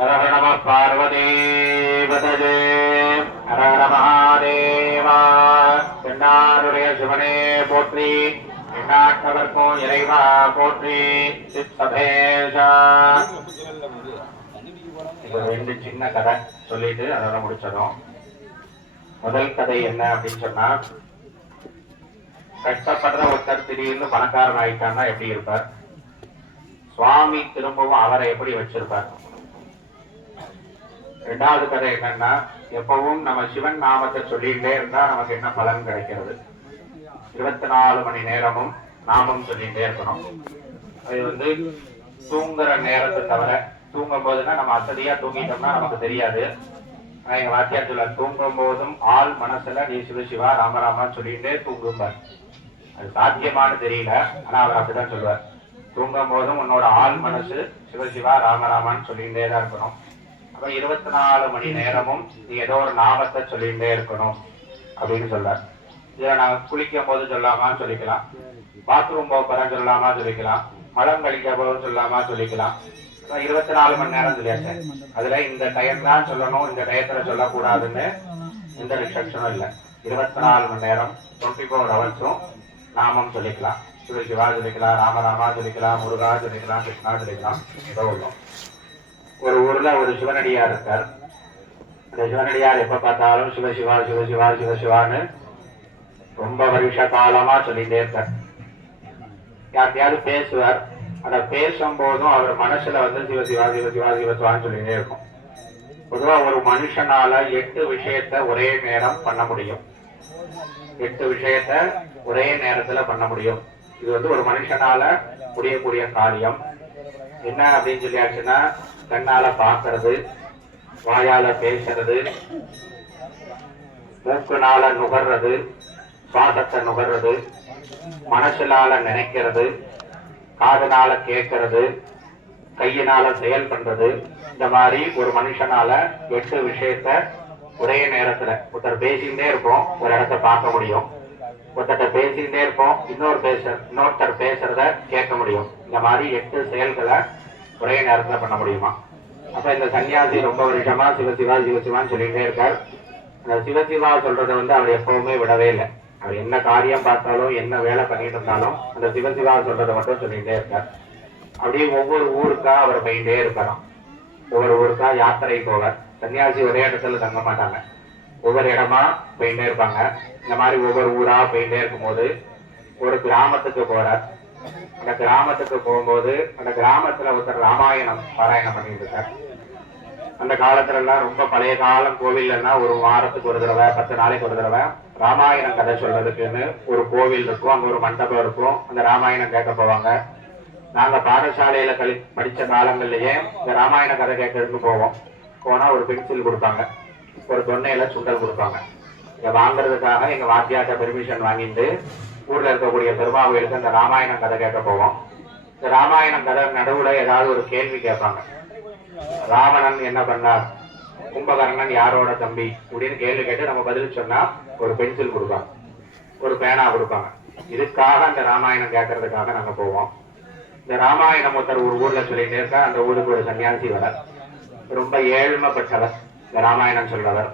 ஹர ஹர நம பார்வதீபதஜே ஹர ஹர மகாதேவா. தென்னாருடைய சிவனே போற்றி, எந்நாட்டவர்க்கும் இறைவா போற்றி. சித்சபேஷா. ரெண்டு சின்ன கதை சொல்லிட்டு அதோட முடிச்சிடும். முதல் கதை என்ன அப்படின்னு சொன்னா, கஷ்டப்படுற ஒருத்தர் திடீர்னு பணக்காரன் ஆயிட்டான்னா எப்படி இருப்பார், சுவாமி திரும்பவும் அவரை எப்படி வச்சிருப்பார். ரெண்டாவது கதை என்னன்னா, எப்பவும் நம்ம சிவன் நாமத்தை சொல்லிட்டே இருந்தா நமக்கு என்ன பலன் கிடைக்கிறது. 24 மணி நேரமும் நாமம் சொல்லிட்டே இருக்கணும். அது தூங்குற நேரத்தை தவிர, தூங்கும் போதுன்னா நம்ம அசதியா தூங்கிட்டோம்னா நமக்கு தெரியாது. ஆனா எங்க வாத்தியார் சொல்ல, தூங்கும் போதும் ஆள் மனசுல நீ சிவசிவா ராமராமா சொல்லிட்டே தூங்கும்பார். அது சாத்தியமானு தெரியல, ஆனா அவர் அப்படிதான் சொல்லுவார். தூங்கும் போதும் உன்னோட ஆள் மனசு சிவசிவா ராமராமான்னு சொல்லிட்டே தான் இருக்கணும். அப்ப 24 மணி நேரமும் நீ ஏதோ ஒரு நாமத்தை சொல்லிட்டே இருக்கணும் அப்படின்னு சொல்றார். இதை நாங்க குளிக்கும் போது சொல்லாமான்னு சொல்லிக்கலாம், பாத்ரூம் போறேன்னு சொல்லாமா சொல்லிக்கலாம், மலம் கழிக்க போதும் சொல்லாமா சொல்லிக்கலாம். 24 மணி நேரம் சொல்லியாச்சு. அதுல இந்த டயம் தான் சொல்லணும், இந்த டயத்துல சொல்லக்கூடாதுன்னு எந்த ரிஸ்ட்ரிக்ஷனும் இல்லை. 24 மணி நேரம் 24 ஹவர்ஸும் நாமம் சொல்லிக்கலாம். சிவசிவா சொல்லிக்கலாம், ராமராமா சொல்லிக்கலாம், முருகா சொல்லிக்கலாம், கிருஷ்ணா சொல்லிக்கலாம், ஏதோ ஒன்றும். ஒரு ஊர்ல ஒரு சிவனடியார் இருக்கார். அந்த சிவனடியார் எப்ப பார்த்தாலும் சிவசிவா சிவசிவா சிவசிவான்னு ரொம்ப வருஷ காலமா சொல்லிட்டே இருக்கார். யார்கிட்டயாவது பேசுவார். அந்த பேசும் போதும் அவர் மனசுல சிவசிவா சிவசிவா சிவசிவான்னு சொல்லிட்டே இருக்கும். பொதுவா ஒரு மனுஷனால 8 விஷயத்த ஒரே நேரம் பண்ண முடியும். 8 விஷயத்த ஒரே நேரத்துல பண்ண முடியும். இது ஒரு மனுஷனால முடியக்கூடிய காரியம். என்ன அப்படின்னு சொல்லியாச்சுன்னா, கண்ணால பாக்குறது, வாயால பேசுறது, மூக்குனால நுகர்றது, சுவாசத்தை நுகர்றது, மனசுனால நினைக்கிறது, காதுனால கேட்கறது, கையினால செயல் பண்றது. இந்த மாதிரி ஒரு மனுஷனால 8 விஷயத்த ஒரே நேரத்துல, ஒருத்தர் பேசிட்டே இருப்போம், ஒரு இடத்த பார்க்க முடியும். ஒருத்தர் பேசிட்டே இருப்போம், இன்னொருத்தர் பேசுறத கேட்க முடியும். இந்த மாதிரி 8 செயல்களை ஒரே நேரத்துல பண்ண முடியுமா? அப்ப இந்த சன்னியாசி ரொம்ப வருஷமா சிவசிவா சிவசிவான்னு சொல்லிட்டே இருக்கார். அந்த சிவசிவா சொல்றதை அவர் எப்பவுமே விடவே இல்லை. அவர் என்ன காரியம் பார்த்தாலும், என்ன வேலை பண்ணிட்டு இருந்தாலும் அந்த சிவசிவா சொல்றதை மட்டும் சொல்லிட்டே இருக்கார். அப்படியே ஒவ்வொரு ஊருக்கா அவர் போயிட்டே இருக்காராம். ஒவ்வொரு ஊருக்கா யாத்திரை போவார். சன்னியாசி ஒரே இடத்துல தங்க மாட்டாங்க, ஒவ்வொரு இடமா போயிட்டே இருப்பாங்க. இந்த மாதிரி ஒவ்வொரு ஊரா போயிட்டே இருக்கும்போது ஒரு கிராமத்துக்கு போறார். அந்த கிராமத்துக்கு போகும்போது அந்த கிராமத்துல ஒருத்தர் ராமாயணம் பாராயணம் பண்ணிட்டு இருக்கார். அந்த காலத்துல எல்லாம் ரொம்ப பழைய காலம் கோவில்னா ஒரு வாரத்துக்கு ஒரு தடவை, 10 நாளைக்கு ஒரு தடவை ராமாயணம் கதை சொல்றதுக்குன்னு ஒரு கோவில் இருக்கும், அங்க ஒரு மண்டபம் இருக்கும். அந்த ராமாயணம் கேட்க போவாங்க. நாங்க பாடசாலையில படிச்ச காலங்கள்லயே இந்த ராமாயண கதை கேட்கறதுக்கு போவோம். போனா ஒரு பென்சில் கொடுப்பாங்க, ஒரு தொன்னையில சுண்டல் கொடுப்பாங்க. இதை வாங்குறதுக்காக எங்க வாத்தியார்ட்ட பெர்மிஷன் வாங்கிட்டு ஊர்ல இருக்கக்கூடிய பெருமாவுக்கு அந்த ராமாயணம் கதை கேட்க போவோம். இந்த ராமாயணம் கதை நடுவுல ஏதாவது ஒரு கேள்வி கேட்பாங்க. ராவணன் என்ன பண்ணார், கும்பகர்ணன் யாரோட தம்பி அப்படின்னு கேள்வி கேட்டு நம்ம பதில் சொன்னா ஒரு பென்சில் கொடுப்பாங்க, ஒரு பேனா கொடுப்பாங்க. இதுக்காக அந்த ராமாயணம் கேட்கறதுக்காக நாங்க போவோம். இந்த ராமாயணம் ஒருத்தர் ஒரு ஊர்ல சொல்லிட்டே இருக்கா. அந்த ஊருக்கு ஒரு சன்னியாசி வர, ரொம்ப ஏழ்மைப்பட்டவர் இந்த ராமாயணம் சொல்றவர்.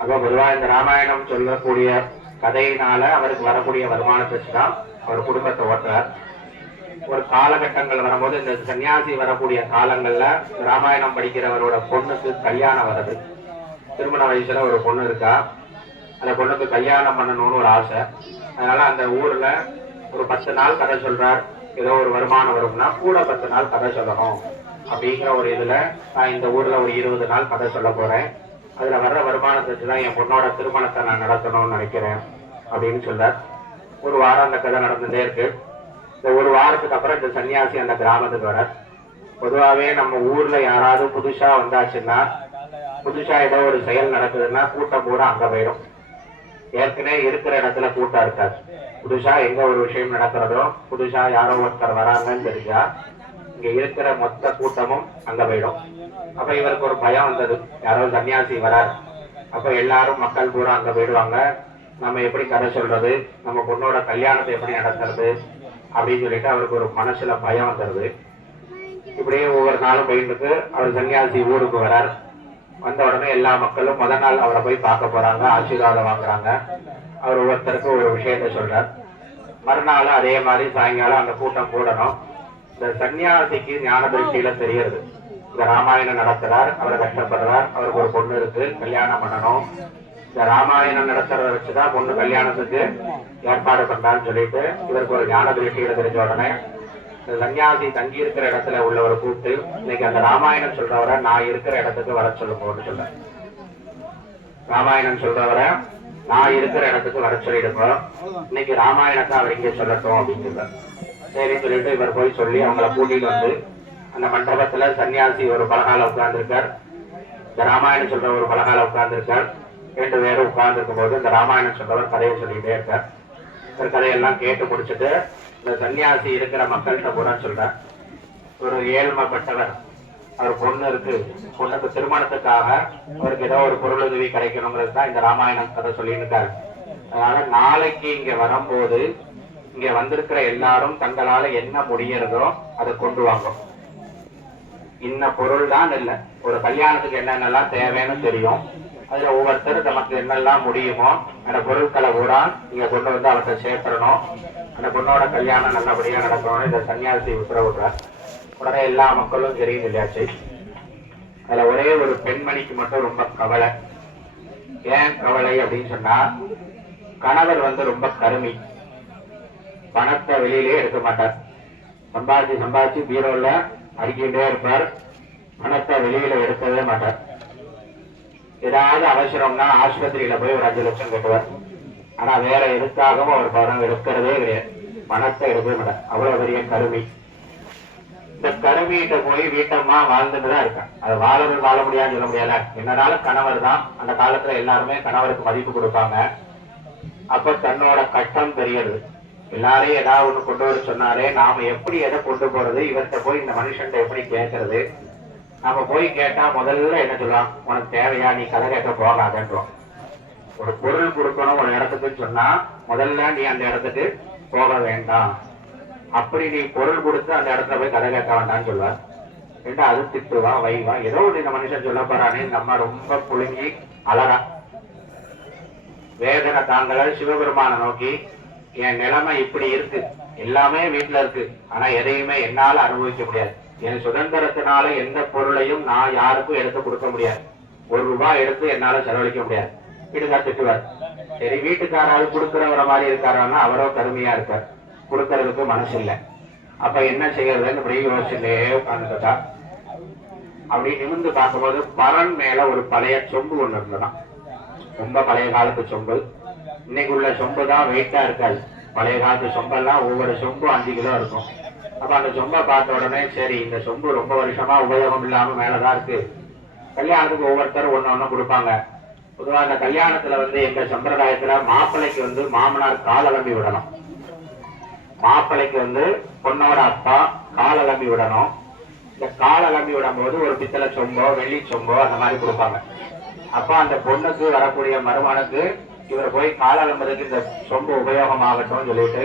அப்ப பொதுவா இந்த ராமாயணம் சொல்லக்கூடிய கதையினால அவருக்கு வரக்கூடிய வருமானத்தை தான் அவர் குடும்பத்தை ஓட்டுறார். ஒரு காலகட்டங்கள் வரும்போது, இந்த சன்னியாசி வரக்கூடிய காலங்கள்ல ராமாயணம் படிக்கிறவரோட பொண்ணுக்கு கல்யாணம் வருது. திருமண வயசுல ஒரு பொண்ணு இருக்கா. அந்த பொண்ணுக்கு கல்யாணம் பண்ணணும்னு ஒரு ஆசை. அதனால அந்த ஊர்ல ஒரு 10 நாள் கதை சொல்றார். ஏதோ ஒரு வருமானம் வரும்னா கூட 10 நாள் கதை சொல்லணும் அப்படிங்கிற ஒரு இதுல நான் இந்த ஊர்ல ஒரு 20 நாள் கதை சொல்ல போறேன். அதுல வர்ற வருமானத்துக்கு தான் என் பொண்ணோட திருமணத்தை நான் நடத்தணும்னு நினைக்கிறேன் அப்படின்னு சொல்றார். ஒரு வாரம் அந்த கதை நடந்துட்டே இருக்கு. இந்த ஒரு வாரத்துக்கு அப்புறம் இந்த சன்னியாசி அந்த கிராமத்துக்கு வர. பொதுவாகவே நம்ம ஊர்ல யாராவது புதுசா வந்தாச்சுன்னா, புதுசா ஏதோ ஒரு செயல் நடக்குதுன்னா கூட்டம் கூட அங்க போயிடும். ஏற்கனவே இருக்கிற இடத்துல கூட்டம் இருக்காது. புதுசா எங்க ஒரு விஷயம் நடக்கிறதோ, புதுசா யாரோ ஒருத்தர் வராங்கன்னு தெரிஞ்சா இங்க இருக்கிற மொத்த கூட்டமும் அங்க போயிடும். அப்ப இவருக்கு ஒரு பயம் வந்தது, யாரோ சன்னியாசி வரார், அப்ப எல்லாரும் மக்கள் பூரா அங்க போயிடுவாங்க, நம்ம எப்படி கதை சொல்றது, நம்ம பொண்ணோட கல்யாணத்தை எப்படி நடத்துறது அப்படின்னு சொல்லிட்டு அவருக்கு ஒரு மனசுல பயம் வந்துடுது. இப்படியே ஒவ்வொரு நாளும் போயிட்டு அவர் சன்னியாசி ஊருக்கு வரார். வந்த உடனே எல்லா மக்களும் முதல் நாள் அவரை போய் பார்க்க போறாங்க, ஆசீர்வாதம் வாங்குறாங்க. அவர் ஒவ்வொருத்தருக்கு ஒரு விஷயத்த சொல்றார். மறுநாள் அதே மாதிரி சாயங்காலம் அந்த கூட்டம் கூடணும். இந்த சன்னியாசிக்கு ஞான திருஷ்டியில தெரியுது, இந்த ராமாயணம் நடத்துறார், அவரை கஷ்டப்படுறார், அவருக்கு ஒரு பொண்ணு இருக்கு, கல்யாணம் பண்ணணும். இந்த ராமாயணம் நடத்துறத வச்சுதான் பொண்ணு கல்யாணத்துக்கு ஏற்பாடு பண்றான்னு சொல்லிட்டு இவருக்கு ஒரு ஞான திருஷ்டியில தெரிஞ்ச உடனே இந்த சன்னியாசி தங்கி இருக்கிற இடத்துல உள்ளவரை கூப்பிட்டு இன்னைக்கு அந்த ராமாயணம் சொல்றவரை நான் இருக்கிற இடத்துக்கு வர சொல்லுங்கன்னு சொல்ற. ராமாயணம் சொல்றவரை நான் இருக்கிற இடத்துக்கு வர சொல்லிடுவோம், இன்னைக்கு ராமாயணத்தை அவர் இங்கே சொல்லட்டும் அப்படின்னு சொல்ற. சரின்னு சொல்லிட்டு இவர் போய் சொல்லி அவங்கள கூட்டிட்டு வந்து அந்த மண்டபத்துல சன்னியாசி ஒரு பலகால உட்கார்ந்து இருக்கார், இந்த ராமாயணம் சொல்ற ஒரு பலகால உட்கார்ந்து இருக்கார். 2 பேரும் உட்கார்ந்து இருக்கும் போது இந்த ராமாயணம் சொல்றவர் கதையை சொல்லிட்டே இருக்கார். இந்த கதையெல்லாம் கேட்டு முடிச்சுட்டு இந்த சன்னியாசி இருக்கிற மக்கள்கிட்ட கூட சொல்றார், ஒரு ஏழ்மைப்பட்டவர், அவர் பொண்ணு இருக்கு, பொண்ணுக்கு திருமணத்துக்காக அவருக்கு ஏதோ ஒரு பொருளுதவி கிடைக்கணுங்கிறது தான் இந்த ராமாயணம் கதை சொல்லிட்டு இருக்காரு. அதனால நாளைக்கு இங்க வரும்போது இங்க வந்திருக்கிற எல்லாரும் தங்களால என்ன முடியறதோ அதை கொண்டு வாங்கும். இன்ன பொருள் தான் இல்ல, ஒரு கல்யாணத்துக்கு என்னென்னலாம் தேவைன்னு தெரியும், அதுல ஒவ்வொருத்தர் நமக்கு என்னெல்லாம் முடியுமோ அந்த பொருட்களை கூட நீங்க கொண்டு வந்து அவர்கிட்ட சேர்த்துடணும். அந்த பொண்ணோட கல்யாணம் நல்லபடியா நடக்கணும்னு இந்த சன்னியாசி உத்தரவிடுறார். உடனே எல்லா மக்களும் தெரியும் இல்லையாச்சு. அதுல ஒரே ஒரு பெண்மணிக்கு மட்டும் ரொம்ப கவலை. ஏன் கவலை அப்படின்னு சொன்னா, கணவர் வந்து ரொம்ப கருமி, பணத்தை வெளியிலே எடுக்க மாட்டார், சம்பாதிச்சு பீரோல அடிக்கிட்டே இருப்பார், பணத்தை வெளியில எடுக்கவே மாட்டார். ஏதாவது அவசரம்னா ஆஸ்பத்திரியில போய் ஒரு 5 லட்சம் கட்டுவார். ஆனா வேற எதுக்காகவும் அவர் பணம் எடுக்கிறதே கிடையாது, பணத்தை எடுக்கவே மாட்டார். அவ்வளவு பெரிய கருமி. இந்த கருமிகிட்ட போய் வீட்டம்மா வாழ்ந்துட்டுதான் இருக்கேன். அது வாழ முடியாதுன்னு சொல்ல முடியல. என்னனாலும் கணவர் தான். அந்த காலத்துல எல்லாருமே கணவருக்கு மதிப்பு கொடுப்பாங்க. அப்ப தன்னோட கஷ்டம் தெரியுது. எல்லாரையும் ஏதாவது ஒண்ணு கொண்டு வர சொன்னாலே நாம எப்படி எதை கொண்டு போறது, இவர்கிட்ட போய் இந்த மனுஷன் எப்படி கேட்கறது. நாம போய் கேட்டா முதல்ல என்ன சொல்லலாம், உனக்கு தேவையா, நீ கதை கேட்க போகாதன்றோம். ஒரு பொருள் கொடுக்கணும் ஒரு இடத்துக்குன்னு சொன்னா முதல்ல நீ அந்த இடத்துக்கு போக வேண்டாம், அப்படி நீ பொருள் கொடுத்து அந்த இடத்துல போய் கதை கேட்க வேண்டாம்னு சொல்லுவார். ஏண்டா அது திட்டுவா வைவா ஏதோ ஒண்ணு இந்த மனுஷன் சொல்ல போறானே, நம்ம ரொம்ப புழுங்கி அலறா. வேதனை தாங்கள சிவபெருமான நோக்கி, என் நிலைமை இப்படி இருக்கு, எல்லாமே வீட்டுல இருக்கு, ஆனா எதையுமே என்னால அனுபவிக்க முடியாது. என் சுதந்திரத்தினால எந்த பொருளையும் நான் யாருக்கும் எடுத்து கொடுக்க முடியாது, 1 ரூபாய் எடுத்து என்னால செலவழிக்க முடியாது. வீட்டுக்கார் திட்டுவார். சரி, வீட்டுக்காராவது கொடுக்கிறவர மாதிரி இருக்காருன்னா அவரோ கருமையா இருக்கார், கொடுக்கறதுக்கு மனசு இல்லை. அப்ப என்ன செய்யறதுன்னு இப்படி யோசிச்சுட்டே உட்காந்துட்டா. அப்படி நிமிர்ந்து பார்க்கும்போது பரன் மேல ஒரு பழைய சொம்பு ஒண்ணு இருந்ததான், ரொம்ப பழைய காலத்து சொம்பு. இன்னைக்கு உள்ள சொம்பு தான் வெயிட்டா இருக்காது, பழைய காலத்து சொம்பெல்லாம் ஒவ்வொரு சொம்பு 5 கிலோ இருக்கும். அப்ப அந்த சொம்பை பார்த்த உடனே சரி, இந்த சொம்பு ரொம்ப வருஷமா உபயோகம் இல்லாம மேலதான் இருக்கு, கல்யாணத்துக்கு ஒவ்வொருத்தரும் ஒண்ணு கொடுப்பாங்க. பொதுவா அந்த கல்யாணத்துல வந்து எங்க சம்பிரதாயத்துல மாப்பிள்ளைக்கு வந்து மாமனார் கால் அலம்பி விடணும், மாப்பிள்ளைக்கு வந்து பொண்ணோட அப்பா கால் அலம்பி விடணும். இந்த கால் அலம்பி விடும் போது ஒரு பித்தளை சொம்போ வெள்ளி சொம்போ அந்த மாதிரி கொடுப்பாங்க. அப்ப அந்த பொண்ணுக்கு வரக்கூடிய மருமனுக்கு இவர் போய் கால் அலம்புறதுக்கு இந்த சொம்பு உபயோகம் ஆகட்டும் சொல்லிட்டு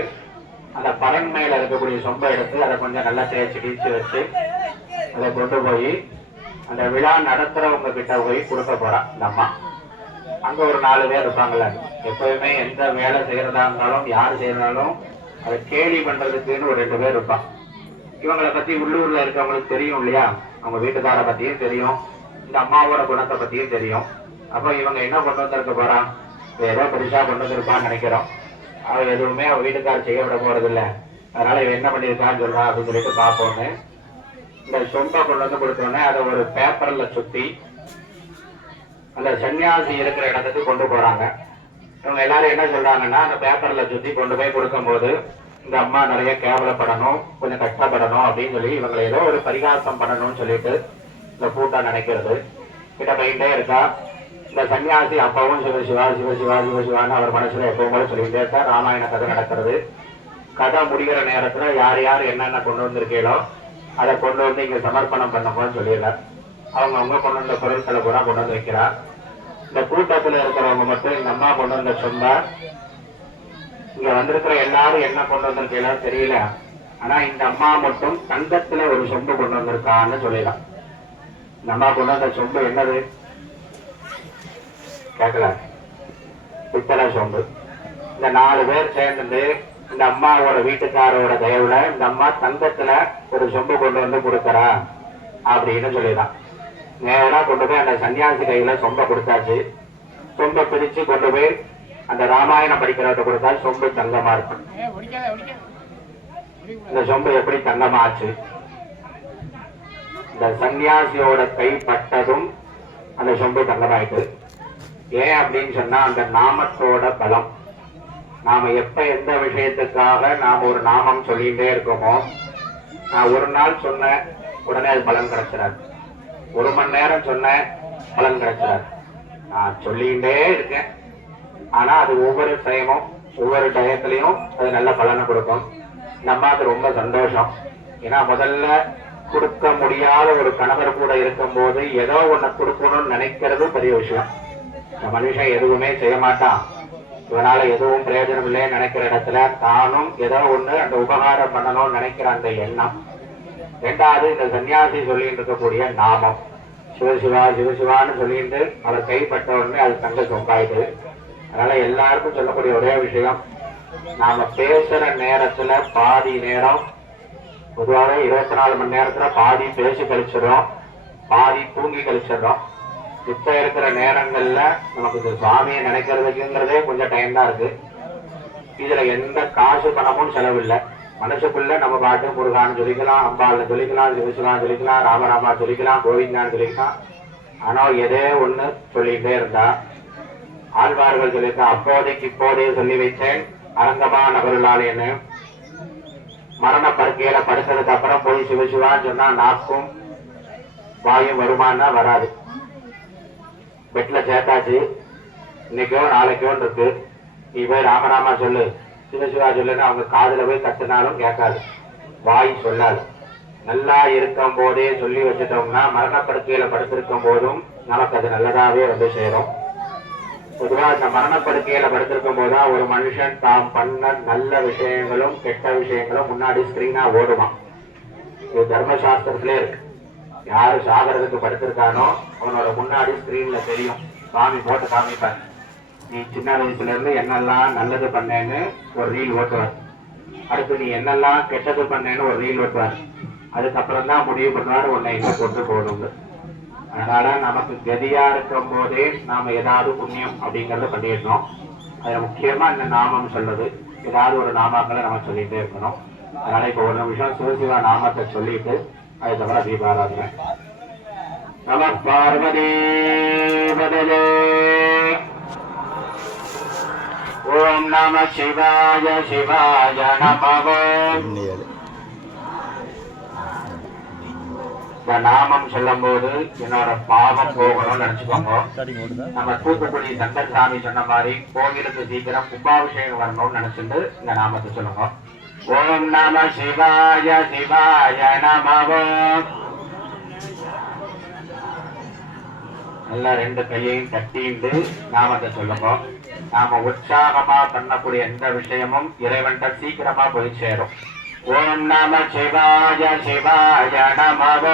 அந்த பரன் மேல இருக்கக்கூடிய சொம்பை எடுத்து அதை கொஞ்சம் நல்லா தேய்ச்சி கீழ்ச்சி வச்சு அதை கொண்டு போய் அந்த விழா நடத்துறவங்க கிட்ட போய் கொடுக்க போறான் இந்த அம்மா. அங்க ஒரு 4 பேர் இருப்பாங்கல்ல, எப்பவுமே எந்த வேலை செய்யறதா இருந்தாலும் யாரு செய்யறாலும் அதை கேலி பண்றதுக்குன்னு ஒரு 2 பேர் இருப்பான். இவங்களை பத்தி உள்ளூர்ல இருக்கவங்களுக்கு தெரியும் இல்லையா, அவங்க வீட்டுக்கார பத்தியும் தெரியும், இந்த அம்மாவோட குணத்தை பத்தியும் தெரியும். அப்ப இவங்க என்ன கொண்டு வந்திருக்க போறான், ஏதோ பெருசா கொண்டு வந்திருப்பான்னு நினைக்கிறோம். அவ எதுவுமே அவ வீட்டுக்கார செய்ய விட போறது இல்ல, அதனால இவன் என்ன பண்ணிருக்கான்னு சொல்றான் அப்படின்னு சொல்லிட்டு பாப்போன்னு இந்த சொம்பை கொண்டு வந்து கொடுத்தோடனே அதை ஒரு பேப்பர்ல சுத்தி அந்த சன்னியாசி இருக்கிற இடத்துக்கு கொண்டு போறாங்க. இவங்க எல்லாரும் என்ன சொல்றாங்கன்னா, அந்த பேப்பர்ல சுத்தி கொண்டு போய் கொடுக்கும் போது இந்த அம்மா நிறைய கேவலப்படணும், கொஞ்சம் கஷ்டப்படணும் அப்படின்னு சொல்லி இவங்களை ஏதோ ஒரு பரிகாசம் பண்ணணும்னு சொல்லிட்டு இந்த கூட்டம் நினைக்கிறது. கிட்ட போயிட்டே இருக்கா. இந்த சன்னியாசி அப்பவும் சிவ சிவா சிவ சிவா சிவ சிவான்னு அவர் மனசுல எப்பவும் கூட சொல்லிட்டே இருக்கா. ராமாயண கதை நடக்கிறது. கதை முடிகிற நேரத்துல யார் யார் என்னென்ன கொண்டு வந்திருக்கீங்களோ அதை கொண்டு வந்து இங்க சமர்ப்பணம் பண்ணப்போன்னு சொல்லிடுறார். அவங்க கொண்டு வந்த பொருட்களை கூட கொண்டு வந்து வைக்கிறார். இந்த கூட்டத்துல இருக்கிறவங்க மட்டும் இந்த அம்மா கொண்டு வந்த சொம்ப, இங்க வந்திருக்கிற எல்லாரும் என்ன கொண்டு வந்திருக்கீங்களோ தெரியல, ஆனா இந்த அம்மா மட்டும் தங்கத்துல ஒரு சொம்பு கொண்டு வந்திருக்கான்னு சொல்லிடலாம். இந்த அம்மா கொண்டு வந்த சொம்பு என்னது கேட்கல, பித்தளை சொம்பு. இந்த 4 பேர் சேர்ந்து இந்த அம்மாவோட வீட்டுக்காரோட தயவுல இந்த அம்மா தங்கத்துல ஒரு சொம்பு கொண்டு வந்து கொடுக்கறா அப்படின்னு சொல்லிடலாம். நேரா கொண்டு போய் அந்த சன்னியாசி கையில சொம்ப கொடுத்தாச்சு. சொம்ப பிரிச்சு கொண்டு போய் அந்த ராமாயணம் படிக்கிறவர்கிட்ட கொடுத்தா சொம்பு தங்கமா இருக்கும். இந்த சொம்பு எப்படி தங்கமா ஆச்சு? இந்த சன்னியாசியோட கை பட்டதும் அந்த சொம்பு தங்கமாயிட்டு. ஏன் அப்படின்னு சொன்னா அந்த நாமத்தோட பலம். நாம எப்ப எந்த விஷயத்துக்காக நாம ஒரு நாமம் சொல்லிட்டே இருக்கோமோ, நான் ஒரு நாள் சொன்ன உடனே அது பலன் கிடைச்சிடாது. 1 மணி நேரம் சொன்ன பலன் கிடைச்சிடாது. நான் சொல்லிகிட்டே இருக்கேன், ஆனா அது ஒவ்வொரு டைமும் ஒவ்வொரு டயத்திலையும் அது நல்ல பலனை கொடுக்கும். நம்ம அது ரொம்ப சந்தோஷம். ஏன்னா முதல்ல கொடுக்க முடியாத ஒரு கணவர் கூட இருக்கும் போது ஏதோ ஒண்ணு கொடுக்கணும்னு நினைக்கிறது பெரிய விஷயம். இந்த மனுஷன் எதுவுமே செய்ய மாட்டான், இவனால எதுவும் பிரயோஜனம் இல்லைன்னு நினைக்கிற இடத்துல தானும் ஏதோ ஒண்ணு அந்த உபகாரம் பண்ணணும்னு நினைக்கிற அந்த எண்ணம். 2வது இந்த சன்னியாசி சொல்லிட்டு இருக்கக்கூடிய நாமம் சிவசிவா சிவசிவான்னு சொல்லிட்டு அவர் கைப்பட்ட உடனே அது தங்க சொங்காயிட்டு. அதனால எல்லாருக்கும் சொல்லக்கூடிய ஒரே விஷயம், நாம பேசுற நேரத்துல பாதி நேரம், பொதுவாக 24 மணி நேரத்துல பாதி பேசி கழிச்சிடறோம், பாதி தூங்கி கழிச்சிடறோம். இப்ப இருக்கிற நேரங்கள்ல நமக்கு இந்த சுவாமியை நினைக்கிறதுக்குங்கிறதே கொஞ்சம் டைம் தான் இருக்கு. இதுல எந்த காசு பணமும் செலவில்லை. மனசுக்குள்ள நம்ம பாட்டு முருகான்னு சொல்லிக்கலாம், அம்பாள்னு சொல்லிக்கலாம், சிவசிவான்னு சொல்லிக்கலாம், ராமராமா சொல்லிக்கலாம், கோவிந்தான்னு சொல்லிக்கலாம். ஆனா எதே ஒண்ணு சொல்லிட்டே இருந்தா, ஆழ்வார்கள் சொல்லியிருக்கா, அப்போதைக்கு இப்போதே சொல்லி வைத்தேன் அரங்கமா நகருளாலேன்னு. மரண படுக்கையில படுத்ததுக்கு அப்புறம் போய் சிவசிவான்னு சொன்னா நாக்கும் வாயும் வருமானா வராது. பெட்ல சேர்த்தாச்சு, இன்னைக்கோ நாளைக்கோ இருக்கு, நீ போய் ராமராமா சொல்லு சிவசிவா சொல்லுன்னு அவங்க காதுல போய் கத்துனாலும் கேட்காது, வாய் சொல்லாது. நல்லா இருக்கும் போதே சொல்லி வச்சுட்டோம்னா மரணப்படுக்கையில படுத்திருக்கும் போதும் நமக்கு அது நல்லதாவே வந்து சேரும். பொதுவா இந்த மரணப்படுக்கையில படுத்திருக்கும் போதுதான் ஒரு மனுஷன் தாம் பண்ண நல்ல விஷயங்களும் கெட்ட விஷயங்களும் முன்னாடி ஸ்கிரீனா ஓடுமா. இது தர்மசாஸ்திரத்திலே இருக்கு. யாரு சாகரத்துக்கு படுத்திருக்கானோ அவனோட முன்னாடி ஸ்கிரீன்ல தெரியும், சாமி போட்டு காமிப்பார். நீ சின்ன வயசுல இருந்து என்னெல்லாம் நல்லது பண்ணேன்னு ஒரு ரீல் ஓட்டுவார், அடுத்து நீ என்னெல்லாம் கெட்டது பண்ணேன்னு ஒரு ரீல் ஓட்டுவார். அதுக்கப்புறம் தான் முடிவு பண்ணுவார் உன்னை எங்க கொண்டு போகணுங்க. அதனால நமக்கு கதியா இருக்கும் போதே நாம ஏதாவது புண்ணியம் அப்படிங்கறத பண்ணிடணும். அதுல முக்கியமா இந்த நாமம் சொல்றது, ஏதாவது ஒரு நாமாக்களை நம்ம சொல்லிட்டே இருக்கணும். அதனால இப்ப ஒரு நிமிஷம் சிவசிவா நாமத்தை சொல்லிட்டு அதுக்கப்புறம் தீபாராதனை. நம பார்வதி பதலே. ஓம் நம சிவாய சிவாய நமோ. நாமம் சொல்லும் போது என்னோட பாவம் போகணும்னு நினைச்சுக்கோங்க. நம்ம தூத்துக்குடி சங்கர் சாமி சொன்ன மாதிரி கோவிலுக்கு சீக்கிரம் கும்பாபிஷேகம் வரணும்னு நினைச்சிட்டு இந்த நாமத்தை சொல்லுங்க. ஓம் நம சிவாய சிவாய நமோ. நல்லா 2 கையையும் தட்டிண்டு நாமத்தை சொல்லுங்க. நாம உற்சாகமா பண்ணக்கூடிய எந்த விஷயமும் இறைவன்கிட்ட சீக்கிரமா போய் சேரும். ஓம் நம சிவாய சிவாய நமோ.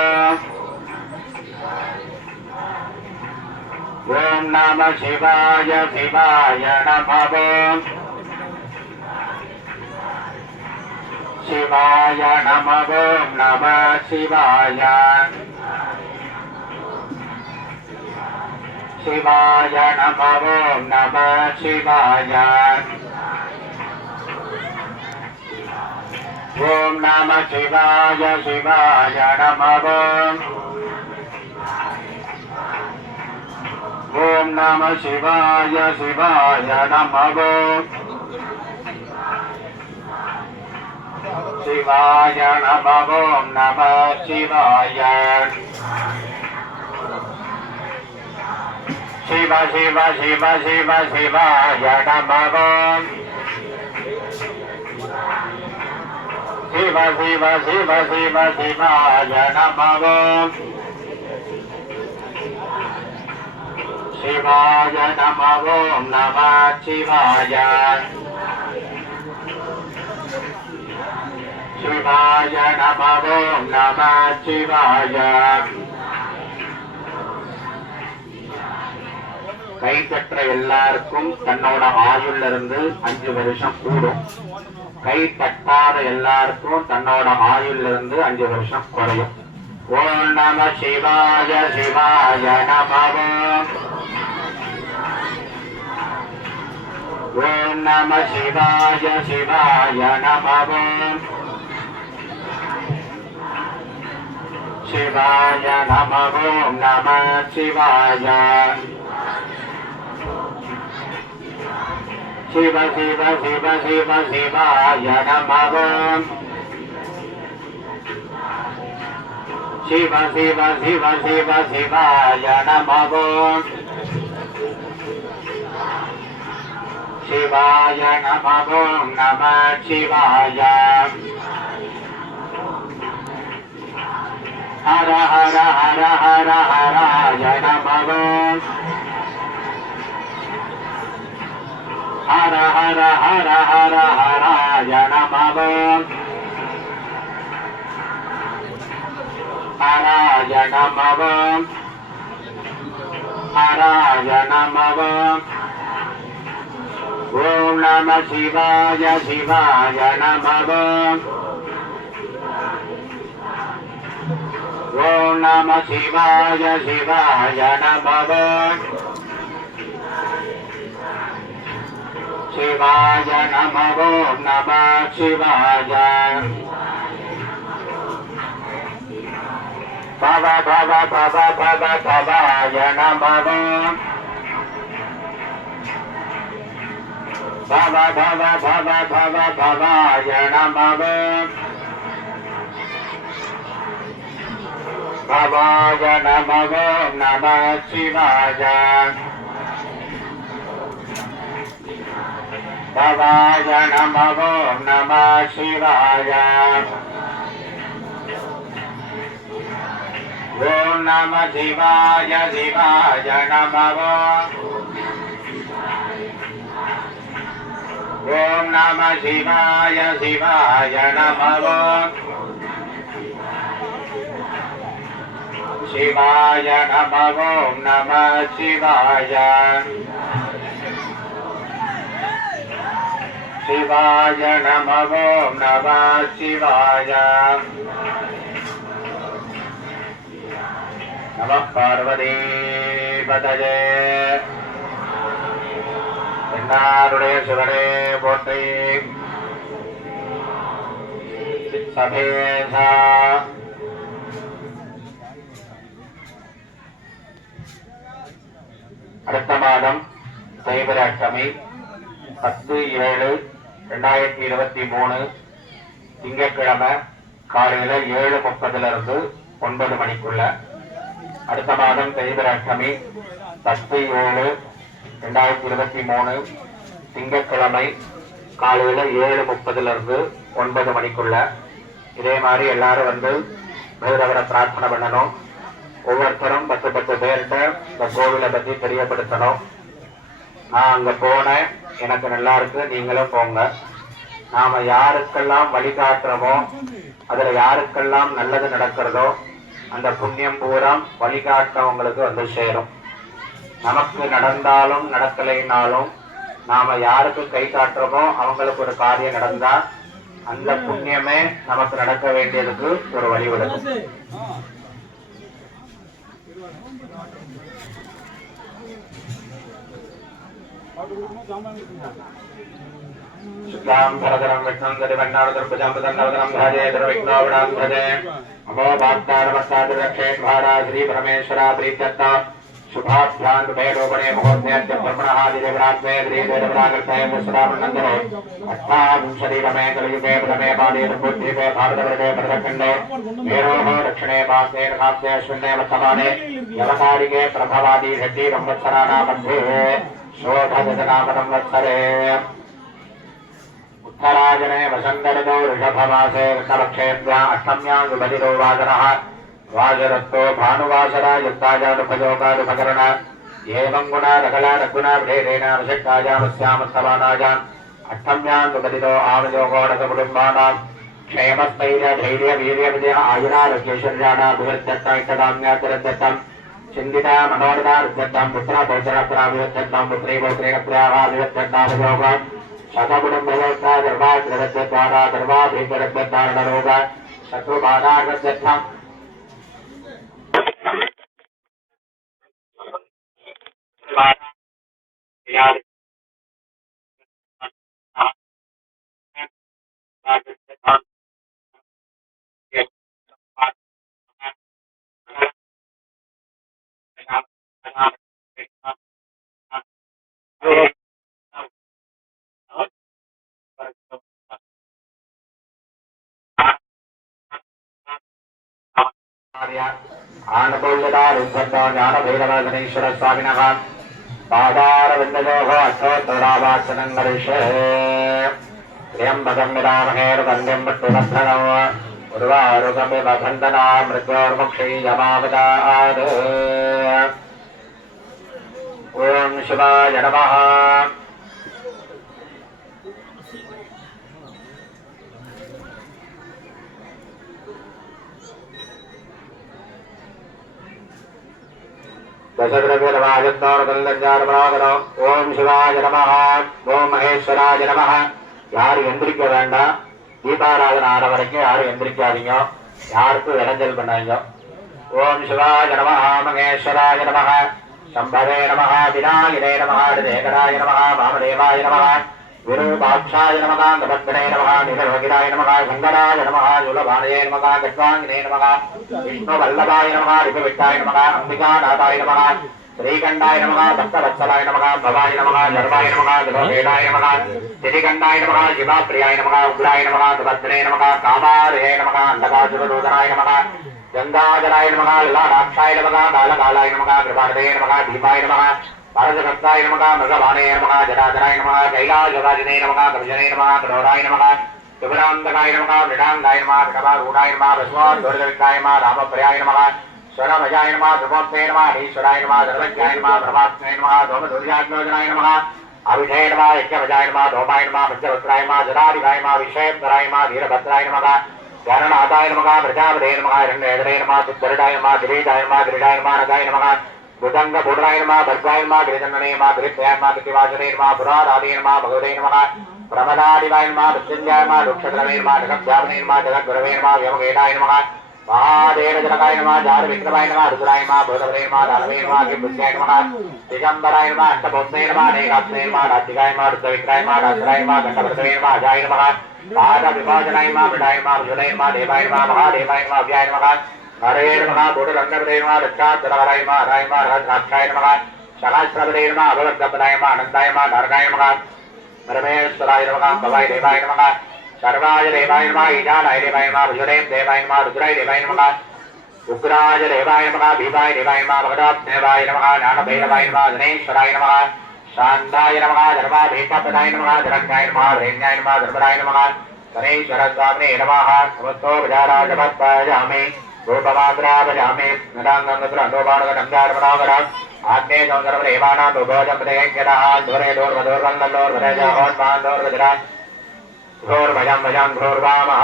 ஓம் நம சிவாய சிவாய நமோ. சிவாய நமோ. நம சிவாய சிவாய நமோ. நம சிவாய. ஓம் நம சிவாய சிவாய நமோ. ஓம் நம சிவாய சிவாய நமோ. சிவாய நமோ. நம சிவாய. சிவ சிவ சிவ சிவ சிவாய நமோ. சிவ சிவ சிவ சிவ சிவாய நமோ. சிவாய நமோ. நம சிவாய. சிவாய நம ஓம் நம சிவாய. கை பெற்ற எல்லாருக்கும் தன்னோட ஆயுள்ல இருந்து 5 வருஷம் கூடும். கை தட்டாத எல்லாருக்கும் தன்னோட ஆயுள்ல இருந்து 5 வருஷம் குறையும். ஓம் நம சிவாய சிவாய நம ஓம் நம சிவாய சிவாய நம சிவாய நம ஓம் நம சிவாய. சிவ சிவ சிவ சிவ சிவாய நம சிவ சிவ சிவ சிவ சிவாய நம சிவாய நம ஓம் நம சிவாய. ஹர ஹர ஹர ஹர ஹராய நம ஹர ஹர ஹர ஹர ஹராய நம ஹராய நம ஹராய நம. ஓம் நம சிவாய சிவாய நம ஓம் நம சிவாய சிவாய நம சிவாய நம ஓம் நம சிவாய. பவ பவ பவ பவ பவாய நம பவ பவ பவ பவ பவாய நம பவாய நம ஓம் நம சிவாய. பவாய நம ஓம் நம சிவாய. ஓம் நம சிவாய சிவாய நம ஓம் நம சிவாய சிவாய நம சிவாய நம ஓம் நம சிவாய. சிவாய நம ஓம் நம சிவாய. நம பார்வதி பதஜே. என்னாருடைய சிவனே போற்றி. சபேசா. அடுத்த மாதம் தேய்பிறை அஷ்டமி 10/7/2023 திங்கட்கிழமை காலையில 7:30 இருந்து 9 மணிக்குள்ள. அடுத்த மாதம் தேய்பிறை அஷ்டமி 10/7/2023 திங்கட்கிழமை காலையில 7:30 இருந்து 9 மணிக்குள்ள. இதே மாதிரி எல்லாரும் வந்து பைரவரை பிரார்த்தனை பண்ணணும். ஒவ்வொருத்தரும் 10 பேர்கிட்ட இந்த கோவிலை பத்தி தெரியப்படுத்தணும். நான் அங்க போனேன், எனக்கு நல்லா இருக்கு, நீங்களும் போங்க. நாம யாருக்கெல்லாம் வழிகாட்டுறோமோ, அதுல யாருக்கெல்லாம் நல்லது நடக்கிறதோ அந்த புண்ணியம் பூரா வழிகாட்டவங்களுக்கு வந்து சேரும். நமக்கு நடந்தாலும் நடக்கலைனாலும் நாம யாருக்கு கை காட்டுறோமோ அவங்களுக்கு ஒரு காரியம் நடந்தா அந்த புண்ணியமே நமக்கு நடக்க வேண்டியதுக்கு ஒரு வழிவிடுக்கும். சுக்லாம் பரதரம் விஷ்ணம் தரிவண்ணாவதர்புஜம் பிரதன்னவதனம் பாஜே தர்விக்னோவணாம் பஜே அமோ பாக்தாரமஸ்தாது ரக்ஷே பாரா ஸ்ரீ பரமேஸ்வரா பிரீத்யர்த்தா शुभाभ्यां भेदोपने मुहूर्ते ब्रह्मणादि देवरात्मे श्रीदेवरागर्तये मुस्रामनन्दरे अष्टाविंशतितमे कलियुगे प्रथमे पादे बुद्धिपे भारतवर्गे भरतखण्डे मेरोः दक्षिणे पार्श्वे नखास्ते अश्विने वर्तमाने यवकारिके प्रभवादि षष्ठी संवत्सराणां मध्ये षोडशनाम संवत्सरे उत्तरायणे वसन्तऋतौ ऋषभमासे कृष्णपक्षेभ्यः अष्टम्यां सुबलितो वासरः वाजरत्तो भानुवासरा युक्ताजानुपयोगानुपकरण एवं गुणा रगला रघुना भेदेन विशिष्टाजामस्यामस्तवानाजान् अष्टम्यां सुबलितो आवयोगोणसकुटुम्बानां क्षेमस्थैर्य धैर्य वीर्य विजय आयुरारोग्यैश्वर्याणाभिवृद्ध्यर्थं चिन्तिता मनोरथार्थं पुत्र पौत्रप्राभिवृद्ध्यर्थं पुत्री पौत्रेण प्रियाभिवृद्ध्यर्थाभियोग शतकुटुम्बव्यवस्था धर्माद्रवद्यद्वारा धर्माभिवृद्ध्यर्थारणरोग शत्रुबाधार्थं आनकोल्यदारुद्धतो ज्ञानभैरवगणेश्वर स्वामिनः पादारविन्दयोः अष्टोत्तरावाचनं करिष्ये त्र्यम्बकं विरामहेर्वन्द्यं मृत्युभद्रगं उर्वारुकमिव बन्धना मृत्योर्मुक्षीयमावदात् ॐ शिवाय नमः। ஓம் சிவாய நமஹ ஓம் மகேஸ்வராய நமஹ। யாரும் எந்திரிக்க வேண்டாம், தீபாராதனை ஆன வரைக்கும் யாரும் எந்திரிக்காதீங்க, யாருக்கும் இடைஞ்சல் பண்ணாங்க। ஓம் சிவாய நமஹ மகேஸ்வராய நமஹ சம்பவே நமஹ விநாயகரே நமஹ தேகராய நமஹ வாமதேவாய நமஹ விரூபாட்சாய நமஹ கபத்ரே நமஹ நிலயோகிராய நமஹ சங்கராய நமஹ யுலபாணயே நமஹ கட்வாங்கினே நமஹ விஷ்ணு வல்லபாய நமஹ ரிபவிட்டாய நமஹ அம்பிகாநாதாய நமஹ श्रीकंडाय नमः भक्तवत्सलाय नमः भवाय नमः धर्माय नमः दिलोकेदाय नमः तिथिकंडाय नमः शिवाप्रियाय नमः उग्राय नमः सुभद्रे नमः कामारये नमः अंधकासुरदूतनाय नमः गंगाधराय नमः ललाटाक्षाय नमः कालकालाय नमः कृपाणदे नमः दीपाय नमः भारतभक्ताय नमः मृगवाणे नमः जटाधराय नमः कैलासवाजिने नमः कविजने नमः कठोराय नमः शुभरांतकाय नमः मृडांगाय नमः विषभारूढाय नमः वस्वाद्वरविकाय नमः रामप्रियाय नमः स्वरमजाय नमः धर्मोत्ते नमः ईश्वराय नमः धर्मज्ञाय नमः परमात्मने नमः धूमधुर्यात्मजनाय नमः अभिजय नमः यज्ञभजाय नमः धूमाय नमः पंचवक्त्राय नमः जराधिकाय नमः विषयेश्वराय नमः वीरभद्राय नमः ज्ञाननाथाय नमः प्रजापते नमः हिरण्येश्वराय नमः सुत्तरडाय नमः गिरीशाय नमः गिरिडाय नमः नगाय नमः भुजंगपूर्णाय नमः भद्राय नमः गिरिजनने नमः गिरित्याय नमः कृतिवासने नमः पुराराधे नमः भगवते नमः प्रमदादिवाय नमः मृत्युंजयाय नमः रुक्षद्रवे नमः जगद्व्यापने नमः जगद्गुरवे नमः व्योमकेताय नमः महादेव जनकाय नमः जार विक्रमाय नमः रुद्राय नमः भूतपते नमः दानवे नमः किंबुद्ध्याय नमः दिगंबराय नमः अष्टभुजने नमः अनेकात्मने नमः राज्यकाय नमः रुद्रविक्राय नमः राजराय नमः गंडभृतवे नमः अजाय नमः पाद विभाजनाय नमः मृडाय नमः विजुनाय नमः देवाय नमः महादेवाय नमः अव्याय नमः हरे नमः भूतगंडभृते नमः रक्षात्तराय नमः हराय नमः राक्षाय नमः सहस्रपते नमः अभवद्गपदाय नमः अनंताय नमः नारकाय नमः परमेश्वराय नमः भवाय देवाय नमः सर्वाय देवाय नमः ईशानाय देवाय नमः विजुने देवाय नमः रुद्राय देवाय नमः उग्राय देवाय नमः भीमाय देवाय नमः भगवद्देवाय नमः ज्ञानभैरवाय नमः गणेश्वराय नमः शान्ताय नमः धर्माभीष्टप्रदाय नमः धनज्ञाय नमः धैर्याय नमः धर्मराय नमः गणेश्वरस्वामिने नमः नमस्तो विचाराजपत्पयामि रूपमात्रापयामि नदाङ्गन्द्रन्दोपाणगणङ्गारमणागर आग्ने सौन्दर्यदेवानां दुभोजपदेयज्ञतः दूरे दूर्वदूर्वन्दल्लोर्वदजाहोन्मान्दोर्वजरा घोर्भजं भजं घोर्वामः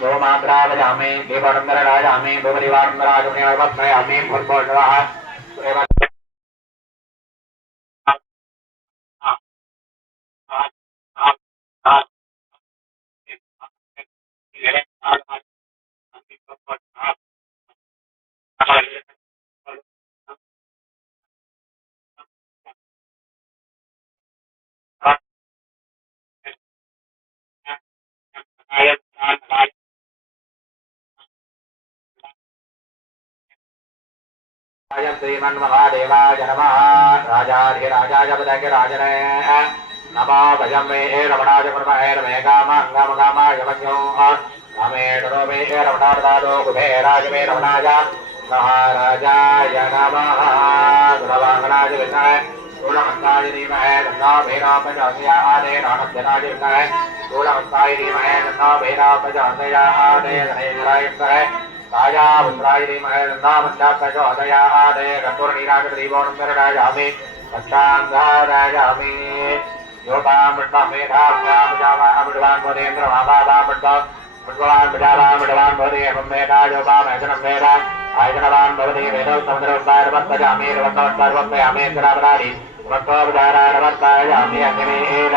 गोमात्रा भजामि देवानन्दराजामि भूपरिवारन्दराजमुनिवर्पयामि भूर्भोर्भवः श्रीमन्महादेवाय नमः राजाधिराजाय पदकराजने नमो भजं मे रमणाय परमहे रमे कामाङ्गमकामाय मन्यो नमे डरोमे रमणादादो कुबेराय मे रमणाय महाराजाय नमः गुणवाङ्गनाय विष्णवे शूलहस्ताय धीमहि तन्नो नानभ्यनाय विष्णवे शूलहस्ताय धीमहि तन्नो गणेशराय विष्णवे राजा पुत्राय धीमहि तन्नो कर्पूरनीराजप्रदीपोऽनन्तरराजामि रक्षाङ्गाराजामि योगां मृष्णमेधाभ्यां जावामृडवान् मोदेन्द्रमाभावामृड भगवान् विचारान् विडवान् भवति एवं वेदा योगाम् ऐजनं वेद आयजनवान् भवति वेदोत्तमद्रवत्तारवत्तजामेर्वत्तवर्तयामेर्वत्तयामेर्वरावरादि वत्तोपचारारवत्तायामि अग्निमेल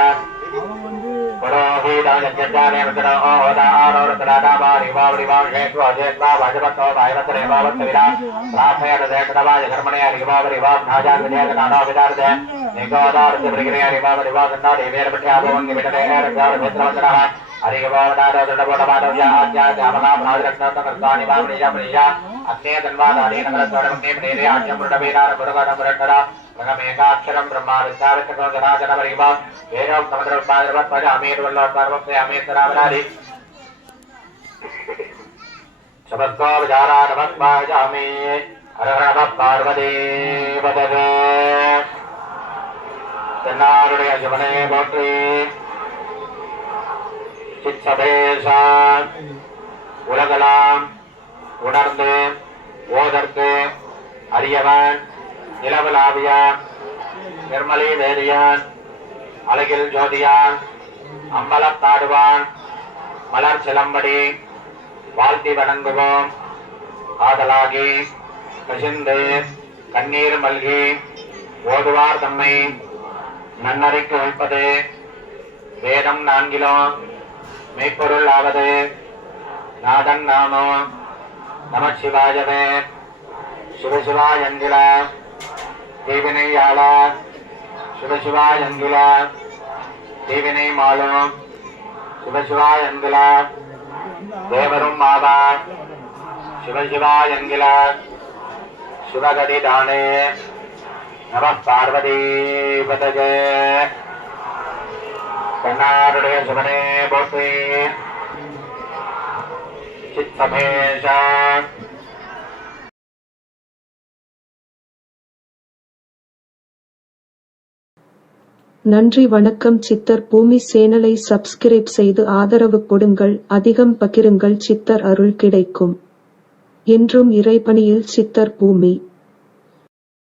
पुरोहितं यज्ञाने वचनो ओदारोरतरादावारि वावरिवांशेषु अजेत्वा वाजवत्तो वायवत्तरे वावत्तविरा प्रार्थयतदेकदवाय कर्मणे हरिवावरिवाभ्नाजाग्निजनानाविदार्दे निगोदार्दे प्रगिरे हरिवावरिवासन्ना देवेर्पठ्याभवन्निमिटदेहेरक्षारक्षेत्रवन्दनः हरिवावदारदडवडवादव्या आज्ञाद्यामलाभ्राजरत्नतकर्तानि वामनिजामनिजा अस्ये तन्वादानि नगरस्वरमग्ने प्रेरे आज्ञमुरुडवीरारमुरुगणमुरट्टरा रगमेकाक्षरं ब्रह्मा विद्याविष्णुको जनाजनवरिवा वेदं समुद्रोत्पादवत्पजामेर्वल्लोत्पादवत्पजामेर्तरावरादि शबस्को विचारानवत्पाजामे हर हर नमः पार्वतीपतये தென்னாருடைய சிவனே போற்றி சிற்சபேசான் உலகலாம் உணர்ந்து ஓதற்கு அரியவன் நிலவலாவியான் நிர்மலி வேதியான் அழகில் ஜோதியான் அம்பலத்தாடுவான் மலர் சிலம்படி வாழ்த்தி வணங்குவோம் ஆதலாகி கசிந்து கண்ணீர் மல்கி ஓதுவார் தம்மை நன்னறிக்கு வைப்பது வேதம் நான்கிலோ மெய்ப்பொருள் ஆவது நாதன் நாமோ நமச்சிவாயவே சிவசிவாயங்கில தீவினையாள சிவசிவாயங்கில தீவினை மாளும் சிவசிவாயங்கில தேவரும் ஆவார் சிவசிவாயங்கில சிவகதி தானே நம பார்வதீபதயே தென்னாருடைய சிவனே போற்றி சித்சபேஷான் நன்றி வணக்கம். சித்தர் பூமி சேனலை சப்ஸ்கிரைப் செய்து ஆதரவு கொடுங்கள். அதிகம் பகிருங்கள். சித்தர் அருள் கிடைக்கும். என்றும் இறைபணியில் சித்தர் பூமி.